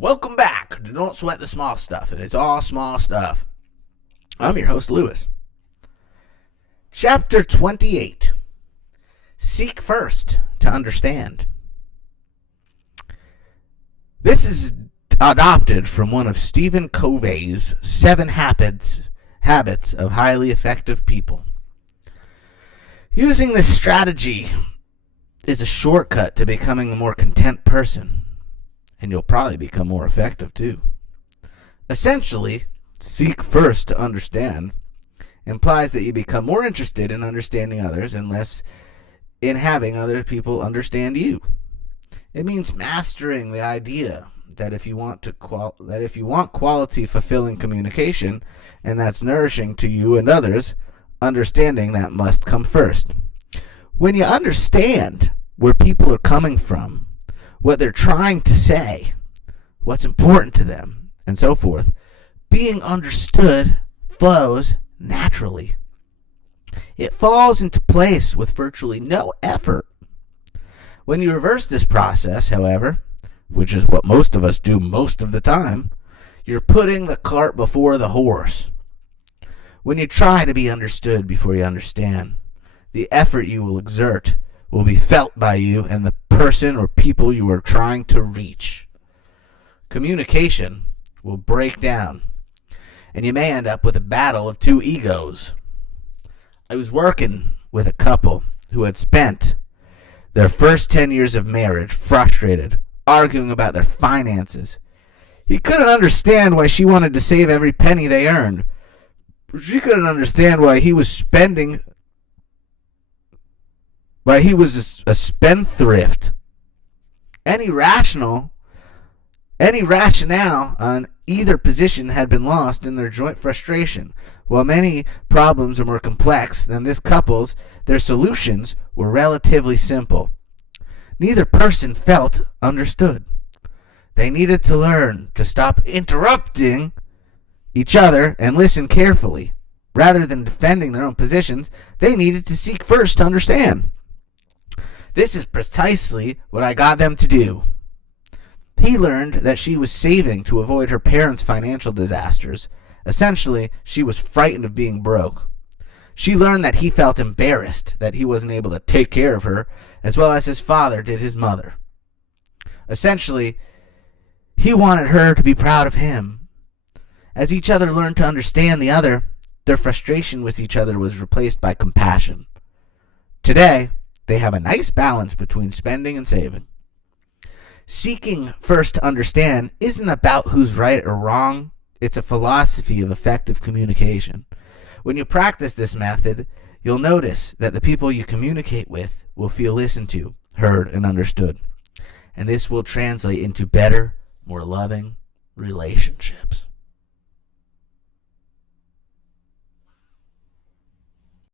Welcome back to Don't Sweat the Small Stuff, and it's all small stuff. I'm your host, Lewis. Chapter 28. Seek first to understand. This is adopted from one of Stephen Covey's 7 Habits of Highly Effective People. Using this strategy is a shortcut to becoming a more content person. And you'll probably become more effective too. Essentially, seek first to understand implies that you become more interested in understanding others and less in having other people understand you. It means mastering the idea that if you want quality, fulfilling communication, and that's nourishing to you and others, understanding that must come first. When you understand where people are coming from, what they're trying to say, what's important to them, and so forth, being understood flows naturally. It falls into place with virtually no effort. When you reverse this process, however, which is what most of us do most of the time, you're putting the cart before the horse. When you try to be understood before you understand, the effort you will exert will be felt by you and the person or people you are trying to reach. Communication will break down, and you may end up with a battle of two egos. I was working with a couple who had spent their first 10 years of marriage frustrated, arguing about their finances. He couldn't understand why she wanted to save every penny they earned. She couldn't understand why he was a spendthrift. Any rationale on either position had been lost in their joint frustration. While many problems are more complex than this couple's, their solutions were relatively simple. Neither person felt understood. They needed to learn to stop interrupting each other and listen carefully. Rather than defending their own positions, they needed to seek first to understand. This is precisely what I got them to do. He learned that she was saving to avoid her parents' financial disasters. Essentially, she was frightened of being broke. She learned that he felt embarrassed that he wasn't able to take care of her as well as his father did his mother. Essentially, he wanted her to be proud of him. As each other learned to understand the other, their frustration with each other was replaced by compassion. Today, they have a nice balance between spending and saving. Seeking first to understand isn't about who's right or wrong. It's a philosophy of effective communication. When you practice this method, you'll notice that the people you communicate with will feel listened to, heard, and understood. And this will translate into better, more loving relationships.